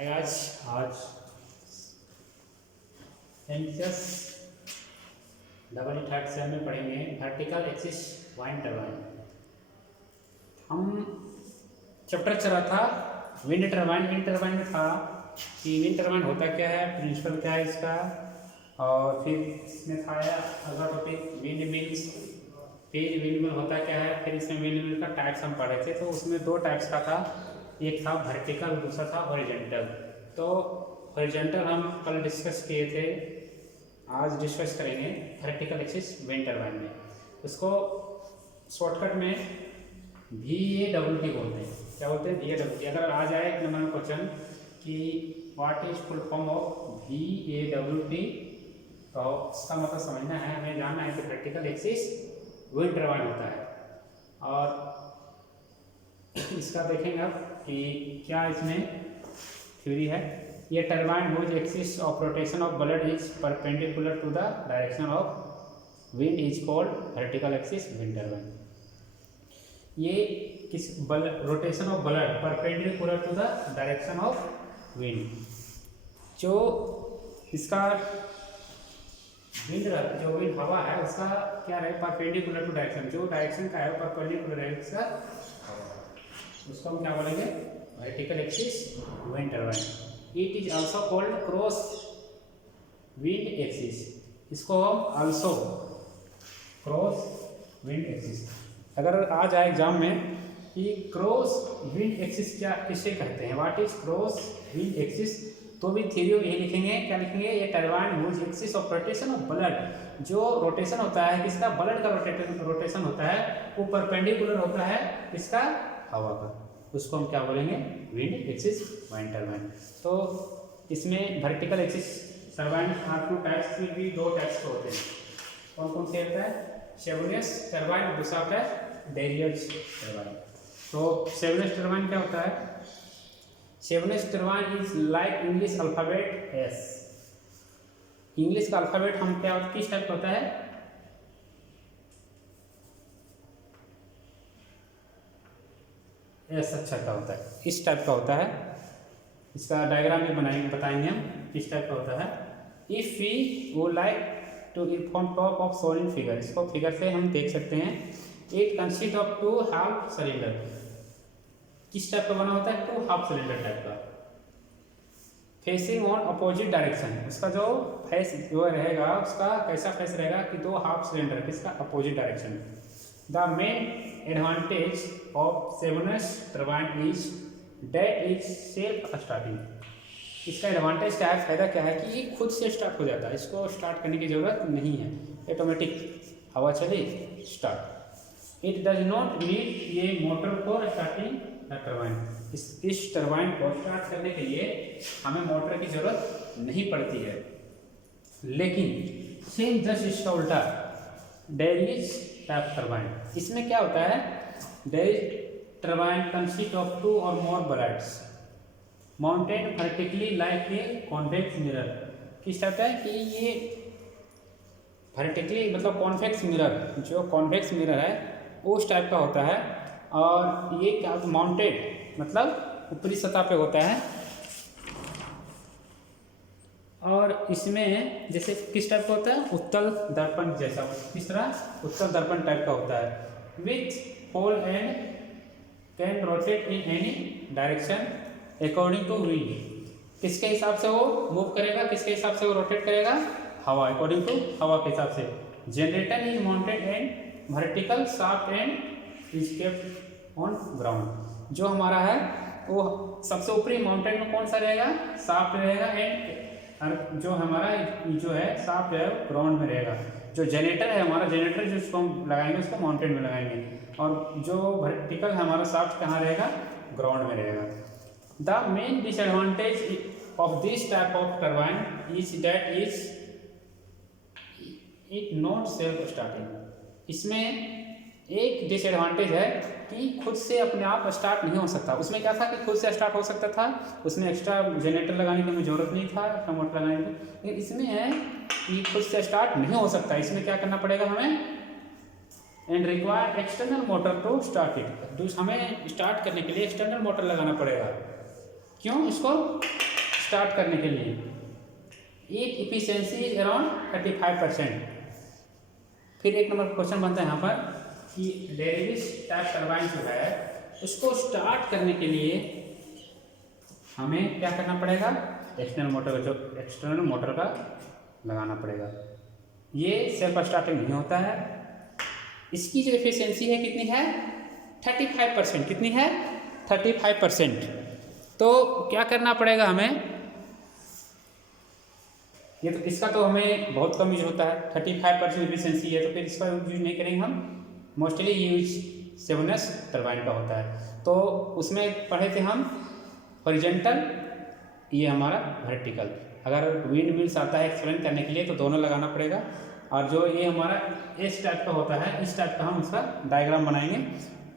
आज MCS double third same में पढ़ेंगे वर्टिकल एक्सिस वाइंड टरबाइन। हम चैप्टर चला था विंड टरबाइन। विंड टरबाइन में था कि विंड टरबाइन होता क्या है, प्रिंसिपल क्या है इसका, और फिर इसमें था अगर टॉपिक विंड मिल्स, फिर विंड मिल होता क्या है, फिर इसमें विंड मिल का टाइप्स हम पढ़े थे। तो उसमें दो टाइप्स का था, एक था वर्टिकल, दूसरा था हॉरिजॉन्टल। तो हॉरिजॉन्टल हम कल डिस्कस किए थे, आज डिस्कस करेंगे वर्टिकल एक्सिस विंड टरबाइन में। उसको शॉर्टकट में VAWT बोलते हैं। क्या बोलते हैं? VAWT। अगर आ जाए एक नंबर में क्वेश्चन कि what is full form of VAWT, तो उसका मतलब समझना है, हमें जानना है कि वर्टिकल एक्सिस विंड टरबाइन होता है। और इसका देखेंगे अब कि क्या इसमें थ्योरी है। ये turbine whose axis of rotation of blade is perpendicular to the direction of wind is called vertical axis wind turbine. ये किस rotation of blade perpendicular to the direction of wind, जो इसका विंड हवा है उसका क्या रहे, परपेंडिकुलर टू डायरेक्शन, जो डायरेक्शन का है परपेंडिकुलर है उसका, उसको हम क्या बोलेंगे? Vertical axis wind turbine. It is also called cross wind axis. इसको हम आल्सो क्रॉस विंड एक्सिस, अगर आ जाए एग्जाम में कि क्रॉस विंड एक्सिस क्या किसे कहते हैं, what is cross wind axis, तो भी थ्योरी यही लिखेंगे। क्या लिखेंगे? ये turbine whose axis of rotation of blade, जो रोटेशन होता है किसका, ब्लेड का रोटेशन होता है, वो परपेंडिकुलर होता है किसका, हवा का, उसको हम क्या बोलेंगे? Wind axis wind turbine. तो इसमें vertical axis turbine are two types, में भी दो टाइप्स के होते हैं। कौन कौन से होता है? शेवनियस टरबाइन और दूसरा होता है डेरियज टरबाइन। तो शेवनियस टरबाइन क्या होता है? Savonius turbine is like English alphabet S. English का अल्फाबेट हम क्या किस टाइप का होता है? एस अक्षर का होता है, इस टाइप का होता है। इसका डायग्राम भी बताएंगे हम किस टाइप का होता है। If we would like to inform top of solid figure, इसको फिगर से हम देख सकते हैं। It consist of two half cylinder. किस टाइप का बना होता है? टू हाफ सिलेंडर टाइप का, फेसिंग ऑन अपोजिट डायरेक्शन। उसका जो फेस जो रहेगा उसका कैसा फेस रहेगा कि दो हाफ सिलेंडर किसका, opposite direction. The main advantage of Savonius turbine is that is self starting. इसका एडवांटेज क्या है, फायदा क्या है कि ये खुद से स्टार्ट हो जाता है, इसको स्टार्ट करने की जरूरत नहीं है, ऑटोमेटिक हवा चली start. It does not need ये motor for starting the turbine. इस टरबाइन को स्टार्ट करने के लिए हमें मोटर की जरूरत नहीं पड़ती है। लेकिन सेम जस्ट इसका उल्टा डेरियज टाइप टरबाइन, इसमें क्या होता है? Darrieus turbine consist of two और more blades mounted vertically like a convex mirror. किस टाइप का है कि ये वर्टिकली मतलब कॉन्वेक्स मिरर, जो कॉन्वेक्स मिरर है उस टाइप का होता है। और ये क्या माउंटेड मतलब ऊपरी सतह पे होता है। और इसमें जैसे किस टाइप का होता है? उत्तल दर्पण जैसा, किस तरह? उत्तल दर्पण टाइप का होता है। With hole and can rotate in any direction according to wind. किसके हिसाब से वो मूव करेगा, किसके हिसाब से वो रोटेट करेगा? हवा, अकॉर्डिंग टू हवा के हिसाब से। Generator is mounted and vertical shaft and is kept on ground. जो हमारा है वो सबसे ऊपरी माउंटेन में कौन सा रहेगा? शाफ्ट रहेगा, एंड जो हमारा जो है शाफ्ट है ग्राउंड में रहेगा। जो जनरेटर है हमारा, जनरेटर जिसको हम लगाएंगे उसको माउंटेन में लगाएंगे, और जो वर्टिकल है हमारा शाफ्ट कहाँ रहेगा? ग्राउंड में रहेगा। The main disadvantage of this type of turbine is that is it not self starting. इसमें एक डिसएडवांटेज है कि खुद से अपने आप स्टार्ट नहीं हो सकता। उसमें क्या था कि खुद से स्टार्ट हो सकता था, उसमें एक्स्ट्रा जनरेटर लगाने की हमें जरूरत नहीं था, एक्स्ट्रा मोटर लगाने की। लेकिन इसमें है कि खुद से स्टार्ट नहीं हो सकता, इसमें क्या करना पड़ेगा हमें? And require external motor to start it. हमें स्टार्ट करने के लिए एक्सटर्नल मोटर लगाना पड़ेगा। क्यों? इसको स्टार्ट करने के लिए इट इफिशियंसी इज अराउंड 35%। फिर एक नंबर क्वेश्चन बनता है यहाँ पर कि डेरिवेटिव टाइप टरबाइन जो है उसको स्टार्ट करने के लिए हमें क्या करना पड़ेगा, एक्सटर्नल मोटर का लगाना पड़ेगा। ये सेल्फ स्टार्टिंग नहीं होता है। इसकी जो एफिशिएंसी है कितनी है, 35%। कितनी है, 35%। तो क्या करना पड़ेगा हमें, ये तो इसका तो हमें बहुत कम यूज होता है, 35% एफिशिएंसी है, तो फिर इसका यूज नहीं करेंगे हम। मोस्टली यूज 7S टरबाइन का होता है। तो उसमें पढ़े थे हम हॉरिजॉन्टल, ये हमारा वर्टिकल। अगर विंड मिल्स आता है एक्सप्लेन करने के लिए तो दोनों लगाना पड़ेगा। और जो ये हमारा इस टाइप का होता है, इस टाइप का हम इसका डायग्राम बनाएंगे।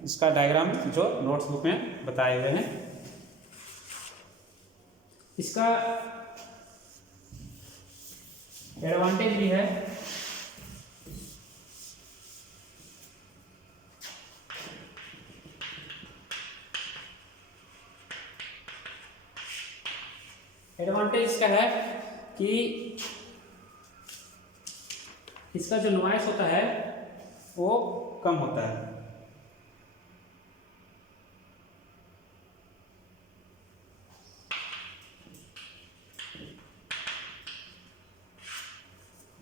इसका डायग्राम जो नोट्स बुक में बताए हुए हैं। इसका एडवांटेज भी है, एडवांटेज इसका है कि इसका जो नॉइस होता है वो कम होता है।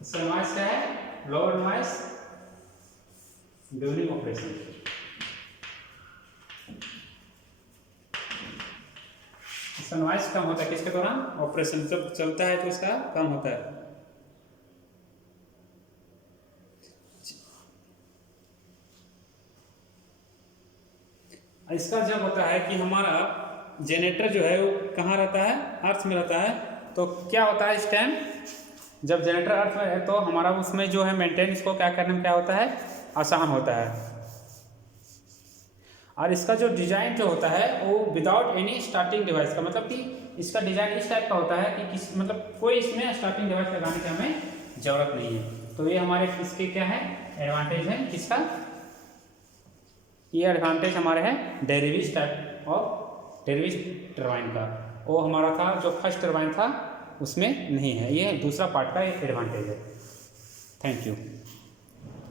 इसका नॉइस क्या है, लोअर नॉइस ड्यूरिंग ऑपरेशन। इसका नॉइस कम होता है किसके दौरान, ऑपरेशन जब चलता है तो इसका कम होता है। इसका जब होता है कि हमारा जनरेटर जो है वो कहाँ रहता है, अर्थ में रहता है, तो क्या होता है इस टाइम जब जनरेटर अर्थ में है तो हमारा उसमें जो है मेंटेनेंस को क्या करने में क्या होता है, आसान होता है। और इसका जो डिज़ाइन जो होता है वो विदाउट एनी स्टार्टिंग डिवाइस का, मतलब कि इसका डिज़ाइन इस टाइप का होता है कि किस मतलब कोई इसमें स्टार्टिंग डिवाइस लगाने की हमें ज़रूरत नहीं है। तो ये हमारे इसके क्या है, एडवांटेज है किसका, ये एडवांटेज हमारे हैं डेरिवेटिव टाइप और डेरिवेटिव टरबाइन का। वो हमारा था जो फर्स्ट टरबाइन था उसमें नहीं है, ये दूसरा पार्ट का एक एडवांटेज है। Thank you.